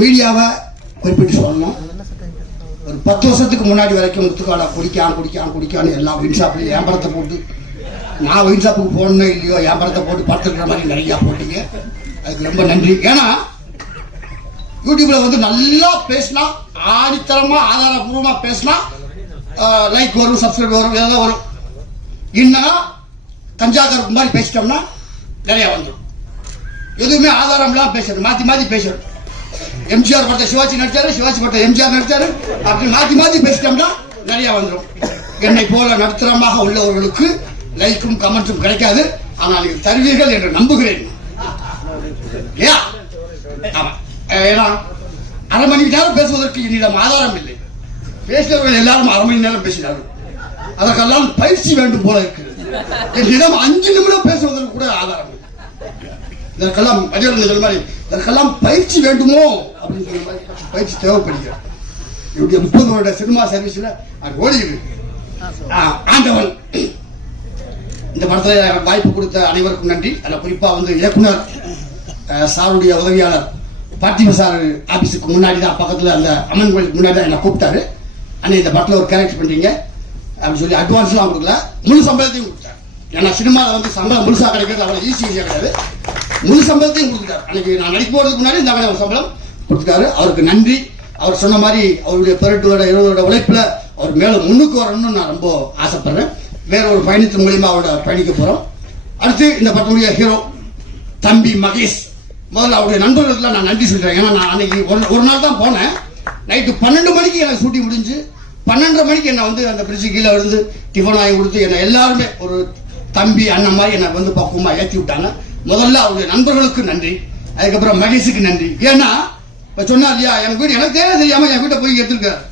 மீடியாவை குறிப்பிட்டு சொல்லணும். ஒரு 10 வருஷத்துக்கு முன்னாடி வரைக்கும் முத்துக்காடா குடிக்கான்னு எல்லாம் ஒயின் ஷாப்லையும் வியாபாரத்தை போட்டு, நான் ஒயின் ஷாப்புக்கு போடணும் இல்லையோ வியாபாரத்தை போட்டு பார்த்துருக்கிற மாதிரி நிறையா போட்டீங்க. அதுக்கு ரொம்ப நன்றி. ஏன்னா யூடியூப்ல வந்து நல்லா பேசினா, ஆணித்தரமா ஆதாரபூர்வமா பேசினா லைக் வரும், சப்ஸ்கிரைப் வரும், ஏதாவது வரும். இன்னும் கஞ்சாக்கருக்கு மாதிரி பேசிட்டோம்னா நிறைய வந்துடும். எதுவுமே ஆதாரம் இல்லாம பேசுறது, மாத்தி பேசுறது. எம்ஜிஆர் படத்தை சிவாஜி நடிச்சாரு, சிவாஜி படத்தை எம்ஜிஆர் நடிச்சாரு, அப்படி மாத்தி பேசிட்டோம்னா நிறைய வந்துடும். என்னை போல நடுத்தரமாக உள்ளவர்களுக்கு லைக்கும் கமெண்ட்ஸும் கிடைக்காது. ஆனால் நீங்கள் தருவீர்கள் என்று நம்புகிறேன். ஏன்னா அரை மணி நேரம் பேசுவதற்கு என்னிடம் ஆதாரம் இல்லை. பேசியவர்கள் எல்லாரும் அரை மணி நேரம் பேசினார்கள். அதற்கெல்லாம் பயிற்சி வேண்டும் போல இருக்கிறது. என்னிடம் 5 நிமிடம் பேசுவதற்கு கூட ஆதாரம் இல்லை. இதற்கெல்லாம் மாதிரி இதற்கெல்லாம் பயிற்சி வேண்டுமோ அப்படின்னு சொல்ற மாதிரி பயிற்சி தேவைப்படுகிறது. என்னுடைய 30 வருட சினிமா சர்வீஸ்ல அது ஓடிது. ஆண்டவன் இந்த படத்துல வாய்ப்பு கொடுத்த அனைவருக்கும் நன்றி. அதில் குறிப்பா வந்து இயக்குனர் சாருடைய உதவியாளர் பார்த்திப சார் ஆபீஸுக்கு முன்னாடி தான், பக்கத்துல அந்த அம்மன் கோயிலுக்கு முன்னாடி தான் என்ன கூப்பிட்டாரு. அண்ணே இந்த படத்துல ஒரு கேரக்டர் பண்றீங்க அப்படின்னு சொல்லி அட்வான்ஸ்லாம் கொடுக்கல, முழு சம்பளத்தையும் கொடுத்தாரு. ஏன்னா சினிமாவில் வந்து சம்பளம் முழுசா கிடைக்கிறது அவ்வளோ ஈஸியாக கிடையாது. முழு சம்பளத்தையும் கொடுத்துட்டாரு. அன்னைக்கு நான் நடிக்க போறதுக்கு முன்னாடி இந்த ஒரு சம்பளம் கொடுத்துட்டாரு. அவருக்கு நன்றி. அவர் சொன்ன மாதிரி அவருடைய 18 வருட 20 வருட உழைப்புல அவர் மேலும் முன்னுக்கு வரணும்னு நான் ரொம்ப ஆசைப்படுறேன். வேற ஒரு பயணத்தின் மூலியமா அவரோட பயணிக்க போறோம். அடுத்து இந்த படத்துடைய ஹீரோ தம்பி மகேஷ். முதல்ல அவருடைய நண்பர்களுக்கு நான் நன்றி சொல்றேன். ஏன்னா நான் அன்னைக்கு ஒரு நாள் தான் போனேன். நைட்டு 12 மணிக்கு எனக்கு ஷூட்டிங் முடிஞ்சு 12:30 மணிக்கு என்னை வந்து அந்த பிரிட்ஜு கீழே விழுந்து டிஃபன் வாங்கி கொடுத்து என்னை எல்லாருமே ஒரு தம்பி அண்ணன் மாதிரி என்னை வந்து பக்குவமா ஏற்றி விட்டாங்க. முதல்ல அவருடைய நண்பர்களுக்கு நன்றி. அதுக்கப்புறம் மகேஷுக்கு நன்றி. ஏன்னா சொன்னா இல்லையா, என் வீடு எனக்கு தேவை தெரியாம என் வீட்டை போய் எடுத்துருக்காரு.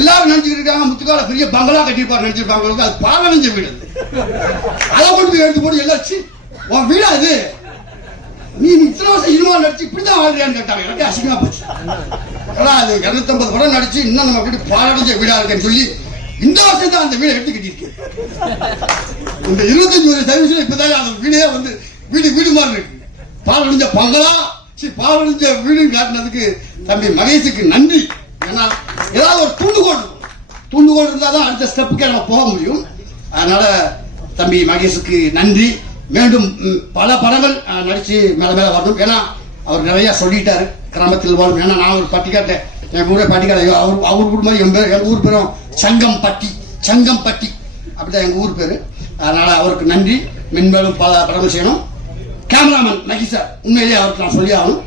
எல்லாரும் நினைச்சுக்கிட்டு இருக்காங்க முத்துக்கால பெரிய பங்களா கட்டிருப்பாரு நினைச்சிருப்பாங்க. அது பாலடைஞ்ச வீடு. அதை கொண்டு போய் எடுத்து போட்டு எல்லாச்சு உன் வீடா இது, நீ இத்தனை வருஷம் சினிமா நடிச்சு இப்படிதான் வாழ்றியான்னு கேட்டாங்க. எனக்கு அசிங்கமா போச்சு. அது 250 படம் நடிச்சு இன்னும் நம்ம வீடு பாலடைஞ்ச வீடா இருக்குன்னு சொல்லி இந்த வருஷம் தான் அந்த வீடை எடுத்து கட்டிருக்கு. இந்த 25 வருஷம் சர்வீஸ்ல இப்பதான் அந்த வீடே வந்து வீடு மாதிரி இருக்கு. பாலடைஞ்ச பங்களா பாலடைஞ்ச வீடுன்னு காட்டினதுக்கு தம்பி மகேஷுக்கு நன்றி. ஏன்னா ஏதாவது ஒரு தூண்டுகோல் இருந்தா தான் அடுத்த ஸ்டெப்புக்கே நம்ம போக முடியும். அதனால தம்பி மகேஷுக்கு நன்றி. மீண்டும் பல படங்கள் நடிச்சு மேல வரணும். ஏன்னா அவர் நிறைய சொல்லிட்டாரு கிராமத்தில் வாழும். ஏன்னா நான் ஒரு பட்டிக்காட்டேன், என் ஊரே பட்டிக்காடு. அவர் ஊர் மாதிரி எங்க ஊர் பேரும் சங்கம்பட்டி அப்படிதான் எங்க ஊர் பேரு. அதனால அவருக்கு நன்றி. மென்மேலும் பல படங்கள் செய்யணும். கேமராமேன் மகிஷா, உண்மையிலேயே அவருக்கு நான் சொல்லி ஆகணும்.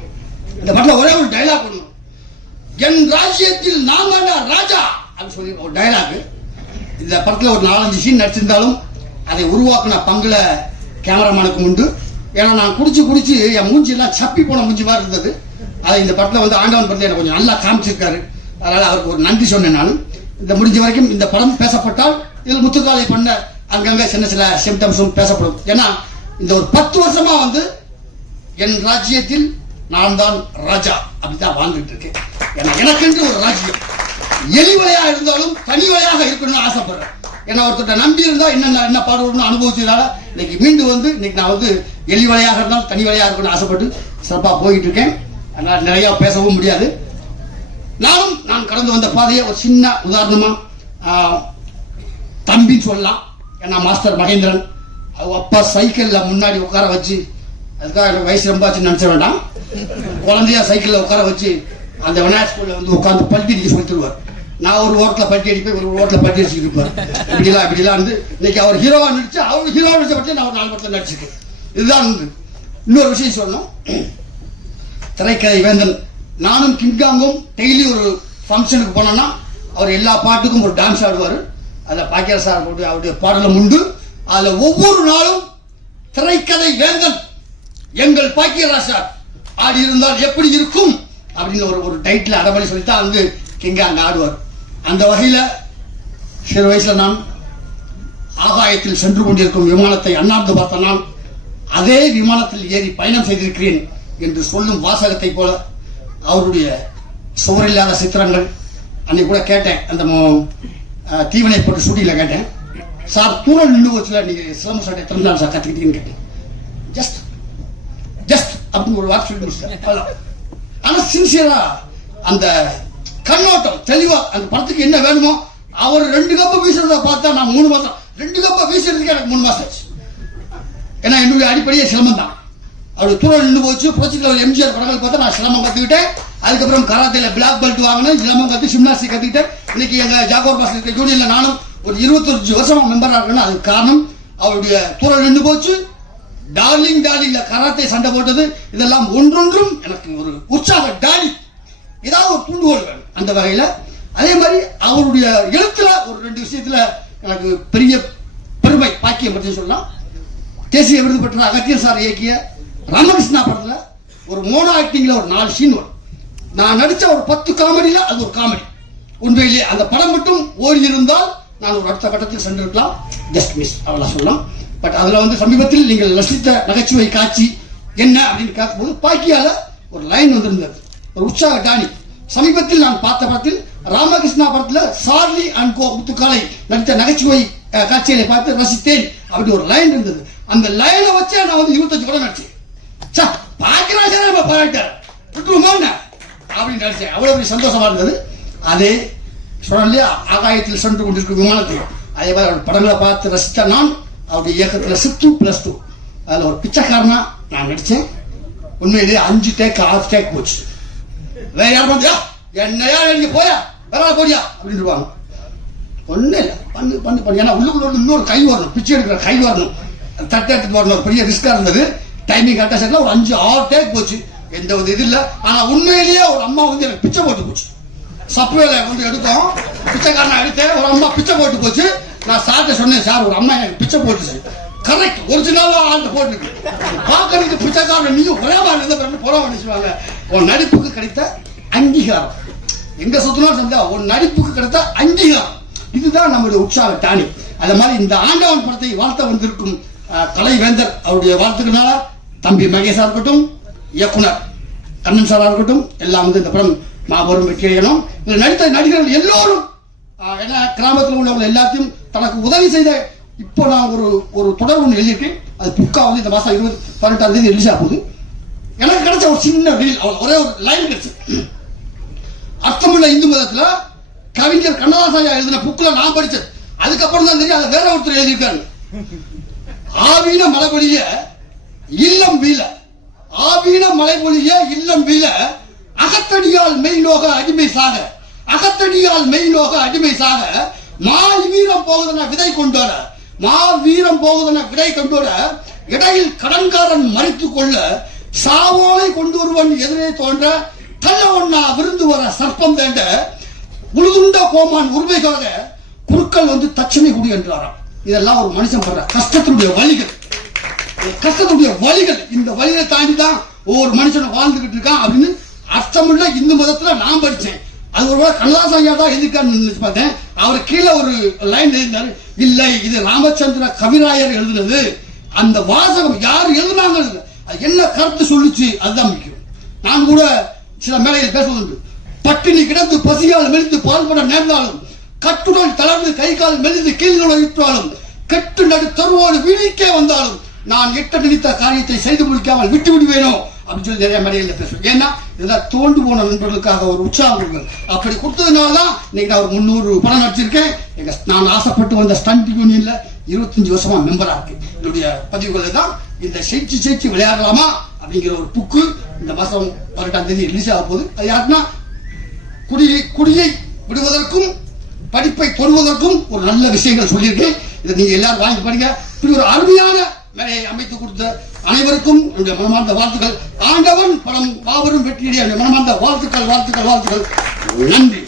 இந்த படத்தில் ஒரே ஒரு டைலாக் ஒண்ணு, என் ராஜ்யத்தில் நான் தாண்டா ராஜா அப்படின்னு சொல்லி ஒரு டைலாக். இந்த படத்தில் ஒரு 4-5 சீன் நடிச்சிருந்தாலும் அதை உருவாக்குன பங்குல கேமராமேனுக்கு உண்டு. ஏன்னா நான் குடிச்சு என் மூஞ்சி எல்லாம் சப்பி போன மூஞ்சி மாதிரி இருந்தது. அதை இந்த படத்தில் வந்து ஆண்டவன் படத்தை எனக்கு கொஞ்சம் நல்லா காமிச்சிருக்காரு. அதனால அவருக்கு ஒரு நன்றி சொன்னேன். நான் இந்த முடிஞ்ச வரைக்கும் இந்த படம் பேசப்பட்டால் இதில் முத்துக்காலை பண்ண அங்கங்க சில சிம்டம்ஸும் பேசப்படும். ஏன்னா இந்த ஒரு 10 வருஷமா வந்து என் ராஜ்யத்தில் நான் தான் ராஜா அப்படிதான் வாழ்ந்துட்டு இருக்கேன். ஏன்னா எனக்கென்று ஒரு ராஜ்யம் எலிவலையா இருந்தாலும் தனி வலையாக இருக்கணும்னு ஆசைப்படுறேன். ஏன்னா ஒருத்தர் நம்பி இருந்தா என்ன பாடுவோம்னு அனுபவிச்சதால இன்னைக்கு மீண்டும் வந்து இன்னைக்கு நான் வந்து எலிவலையாக இருந்தாலும் தனி வலையாக இருக்கணும்னு ஆசைப்பட்டு சிறப்பா போயிட்டு இருக்கேன். அதனால நிறைய பேசவும் முடியாது. நான் கடந்து வந்த பாதையை ஒரு சின்ன உதாரணமா தம்பின்னு சொல்லலாம். ஏன்னா மாஸ்டர் மகேந்திரன் அப்பா சைக்கிள்ல முன்னாடி உட்கார வச்சு, அதுக்காக எனக்கு வயசு ரொம்ப ஆச்சுன்னு நினைச்ச வேண்டாம், குழந்தையா சைக்கிள்ல உட்கார வச்சு அந்த விநாயகர் ஸ்கூல்ல வந்து உட்காந்து பல்ட்டி அடிக்க சொல்லி தருவார். நான் ஒரு ஓரத்தில் பல்ட்டி அடிப்பேன், ஒரு ஓரத்தில் பல்ட்டி அடிச்சுட்டு இருப்பார். இப்படிலாம் வந்து இன்னைக்கு அவர் ஹீரோவா நடிச்சு, அவர் ஹீரோவா நடிச்ச பற்றி நான் ஒரு 4 படத்தில் நடிச்சிருக்கேன். இதுதான் வந்து இன்னொரு விஷயம் சொல்லணும். திரைக்கதை வேந்தன் நானும் கிங்காங்கும் டெய்லி ஒரு ஃபங்க்ஷனுக்கு போனோம்னா அவர் எல்லா பாட்டுக்கும் ஒரு டான்ஸ் ஆடுவார். அதில் பாக்கியர் சார் போட்டு அவருடைய பாடலும் உண்டு. அதில் ஒவ்வொரு நாளும் திரைக்கதை வேந்தன் எங்கள் பாக்கியராஜ் சார் ஆடி இருந்தால் எப்படி இருக்கும் அப்படின்னு ஒரு டைட்டில் அரைமணி சொல்லித்தான் வந்து கிங்காங் ஆடுவார். அந்த வகையில் சிறு வயசுல நான் ஆகாயத்தில் சென்று கொண்டிருக்கும் விமானத்தை அண்ணாந்து பார்த்த நான் அதே விமானத்தில் ஏறி பயணம் செய்திருக்கிறேன் என்று சொல்லும் வாசகத்தை போல அவருடைய சுவரில்லாத சித்திரங்கள். அன்னைக்கு கூட கேட்டேன், அந்த தீவனை போட்டு ஷூட்டிங்ல கேட்டேன், சார் தூரம் நின்று வச்சுல நீங்க சிலம்பு சட்டை திறந்தாலும் சார் கத்துக்கிட்டீங்கன்னு கேட்டேன். ஜஸ்ட் அப்படின்னு ஒரு வார்த்தை சொல்லி முடிச்சிட்டேன். ஆனா சின்சியரா அந்த கண்ணோட்டம் தெளிவா அந்த படத்துக்கு என்ன வேணுமோ அவர் 2 கப்ப வீசுறத பார்த்தா நான் 3 மாசம் 2 கப்ப வீசுறதுக்கு எனக்கு 3 மாசம் ஆச்சு. ஏன்னா என்னுடைய அடிப்படையே சிரமம் தான். அவர் தூரம் நின்று போச்சு. புரட்சியில் எம்ஜிஆர் படங்கள் பார்த்தா நான் சிரமம் கற்றுக்கிட்டேன். அதுக்கப்புறம் கராத்தேல பிளாக் பெல்ட் வாங்கினேன். சிரமம் கற்று ஜிம்னாஸ்டிக் கற்றுக்கிட்டேன். இன்னைக்கு எங்கள் ஜாகோர் பாஸ் இருக்க யூனியனில் நானும் ஒரு 25 வருஷமா மெம்பராக இருக்கேன்னா அதுக்கு காரணம் அவருடைய தூரம் நின்று போச்சு. டார்லிங்ல கராத்தே சண்டை போட்டது இதெல்லாம் ஒன்றொன்றும் எனக்கு ஒரு உற்சாக டாலி ஏதாவது ஒரு தூண்டுகோல் வேணும் அந்த வகையில். அதே மாதிரி அவருடைய எழுத்துல ஒரு 2 விஷயத்துல எனக்கு பெரிய பெருமை பாக்கியம் பற்றி சொல்லலாம். தேசிய விருது பெற்ற அகத்தியர் சார் இயக்கிய ராமகிருஷ்ணா படத்துல ஒரு மோனோ ஆக்டிங்ல ஒரு 4 சீன் வரும். நான் நடிச்ச ஒரு 10 காமெடியில அது ஒரு காமெடி. உண்மையிலேயே அந்த படம் மட்டும் ஓடி இருந்தால் நான் ஒரு அடுத்த கட்டத்தில் சென்றிருக்கலாம். ஜஸ்ட் மிஸ் அவ்வளவு சொல்லலாம். பட் அதுல வந்து சமீபத்தில் நீங்கள் ரசித்த நகைச்சுவை காட்சி என்ன அப்படின்னு கேட்கும்போது பாக்கியால ஒரு லைன் வந்திருந்தது, ஒரு உற்சாக டானி. சமீபத்தில் நான் பார்த்த படத்தில் ராமகிருஷ்ணா படத்துல சார்லி அண்ட் கோ முத்துக்காலை நடித்த நகைச்சுவை காட்சிகளை பார்த்து ரசித்தேன் அப்படி ஒரு லைன் இருந்தது. அந்த லைனை வச்சே நான் வந்து 25 படம் நடிச்சேன். பாக்கியராஜா நம்ம பாராட்டார் விட்டுருமா அப்படின்னு நினைச்சேன். அவ்வளவு பெரிய சந்தோஷமா இருந்தது. அதே சொன்னாலே ஆகாயத்தில் சென்று கொண்டிருக்கும் விமானத்தில் அதே மாதிரி அவருடைய படங்களை பார்த்து ரசித்த நான் அவருடைய இயக்கத்தில் 6+2 அதில் ஒரு பிச்சைக்காரனா நான் நடித்தேன். உண்மையிலேயே 5 டேக் 6 டேக் போச்சு. வேற யாரும் வந்து என்னையா நீங்க போயா வேற போடியா அப்படின்னு சொல்லுவாங்க. ஒன்றும் இல்லை பண்ணு பண்ணு பண்ணு. ஏன்னா உள்ளுக்குள்ள இன்னொரு கை வரணும், பிச்சை எடுக்கிற கை வரணும், தட்டை எடுத்துட்டு வரணும். ஒரு பெரிய ரிஸ்கா இருந்தது. டைமிங் கரெக்டாக சரியில்லை. ஒரு 5-6 டேக் போச்சு. எந்த ஒரு இது இல்லை. ஆனால் உண்மையிலேயே ஒரு அம்மா வந்து எனக்கு பிச்சை போட்டு போச்சு. சப்வேல வந்து எடுத்தோம், பிச்சைக்காரனை எடுத்தேன். ஒரு அம்மா பிச்சை போட்டு போச்சு. நான் சார்ட்ட சொன்னேன், சார் ஒரு அம்மா எனக்கு பிச்சை போட்டுச்சு. கரெக்ட் ஒரிஜினலா ஆள்கிட்ட போட்டுருக்கு. பார்க்கறதுக்கு பிச்சைக்காரன் நீயும் ஒரே மாதிரி இருந்த போல நினைச்சுவாங்க. உன் நடிப்புக்கு கிடைத்த அங்கீகாரம் எங்க சுத்தினாலும் சந்தா உன் நடிப்புக்கு கிடைத்த அங்கீகாரம் இதுதான் நம்முடைய உற்சாக டானி. அதே மாதிரி இந்த ஆண்டவன் படத்தை வாழ்த்த வந்திருக்கும் கலைவேந்தர் அவருடைய வாழ்த்துக்கனால தம்பி மகேஷா இருக்கட்டும், இயக்குனர் கண்ணன் சாரா இருக்கட்டும், எல்லாம் வந்து இந்த படம் மாபெரும் வெற்றி அடையணும். இதில் நடித்த நடிகர்கள் எல்லோரும் ஏன்னா கிராமத்தில் உள்ளவங்க எல்லாத்தையும் தனக்கு உதவி செய்த. இப்போ நான் ஒரு தொடர் ஒன்று எழுதியிருக்கேன். அது புக்கா வந்து இந்த மாசம் 18ஆம் தேதி ரிலீஸ் ஆகுது. எனக்கு கிடைச்ச ஒரு சின்ன ரீல், ஒரே ஒரு லைன் கிடைச்சு. அர்த்தமுள்ள இந்து மதத்துல கவிஞர் கண்ணதாசன் எழுதின புக்ல நான் படிச்சது. அதுக்கப்புறம் தான் தெரியும் அதை வேற ஒருத்தர் எழுதியிருக்காரு. ஆவீன மலைபொழிய இல்லம் வீல, ஆவீன மலைபொழிய இல்லம் வீல, அகத்தடியால் மெய்நோக அடிமை சாக, அகத்தடியால் மெய்நோக அடிமை சாக, மா வீரம் போகுதென விதை கொண்டோட, மா வீரம் போகுதென விதை கொண்டோட, இடையில் கடன்காரன் மறித்துக் கொள்ள, சாவோலை கொண்டு வருவன் எதிரே தோன்ற, கள்ள ஒன்னா விருந்து வர சர்ப்பம் தேண்ட, உழுதுண்ட கோமான் உரிமைக்காக குறுக்கள் வந்து தட்சணை குடி என்றாராம். இதெல்லாம் ஒரு மனுஷன் பண்ற கஷ்டத்தினுடைய வழிகள், கஷ்டத்துடைய வழிகள். இந்த வழியை தாண்டி தான் ஒவ்வொரு மனுஷனும் வாழ்ந்துகிட்டு இருக்கான் அப்படின்னு அர்த்தமுள்ள இந்து மதத்துல நான் படிச்சேன். அது ஒரு கண்ணதாசன் தான் எழுதிருக்கான்னு பார்த்தேன். அவர் கீழே ஒரு லைன் எழுதினாரு, இல்லை இது ராமச்சந்திர கவிராயர் எழுதுனது. அந்த வாசகம் யார் எழுதுனாங்க, அது என்ன கருத்து சொல்லுச்சு அதுதான் முக்கியம். நான் கூட சில மேலையில் பேசுவது, பட்டினி கிடந்து பசியால் மெலிந்து பால்பட நேர்ந்தாலும், கட்டுடன் தளர்ந்து கை கால் மெலிந்து கீழ்நுழைத்தாலும், கெட்டு நடு தருவோடு வீழ்க்கே வந்தாலும், நான் எட்ட நினைத்த காரியத்தை செய்து முடிக்காமல் விட்டு விடுவேனோ அப்படின்னு சொல்லி நிறைய மேடையில் பேசுவேன். ஏன்னா இதெல்லாம் தோண்டு போன நண்பர்களுக்காக ஒரு உற்சாகம் அப்படி கொடுத்ததுனால தான் இன்னைக்கு நான் ஒரு 300 படம் நடிச்சிருக்கேன். நான் ஆசைப்பட்டு வந்த ஸ்டண்ட் யூனியன்ல 25 வருஷமா மெம்பரா இருக்கு. என்னுடைய பதிவுகள் தான் இந்த ஜெயிச்சு விளையாடலாமா அப்படிங்கிற ஒரு புக்கு இந்த மாசம் 18ஆம் தேதி ரிலீஸ் ஆக போகுது. அது யாருன்னா குடியை விடுவதற்கும் படிப்பை தொடுவதற்கும் ஒரு நல்ல விஷயங்கள் சொல்லியிருக்கேன். இதை நீங்க எல்லாரும் வாங்கி படிங்க. இப்படி ஒரு அருமையான வேலையை அமைத்து கொடுத்த அனைவருக்கும் என்னுடைய மனமார்ந்த வாழ்த்துக்கள். ஆண்டவன் படம் மாபெரும் வெற்றியடைய மனமார்ந்த வாழ்த்துக்கள். நன்றி.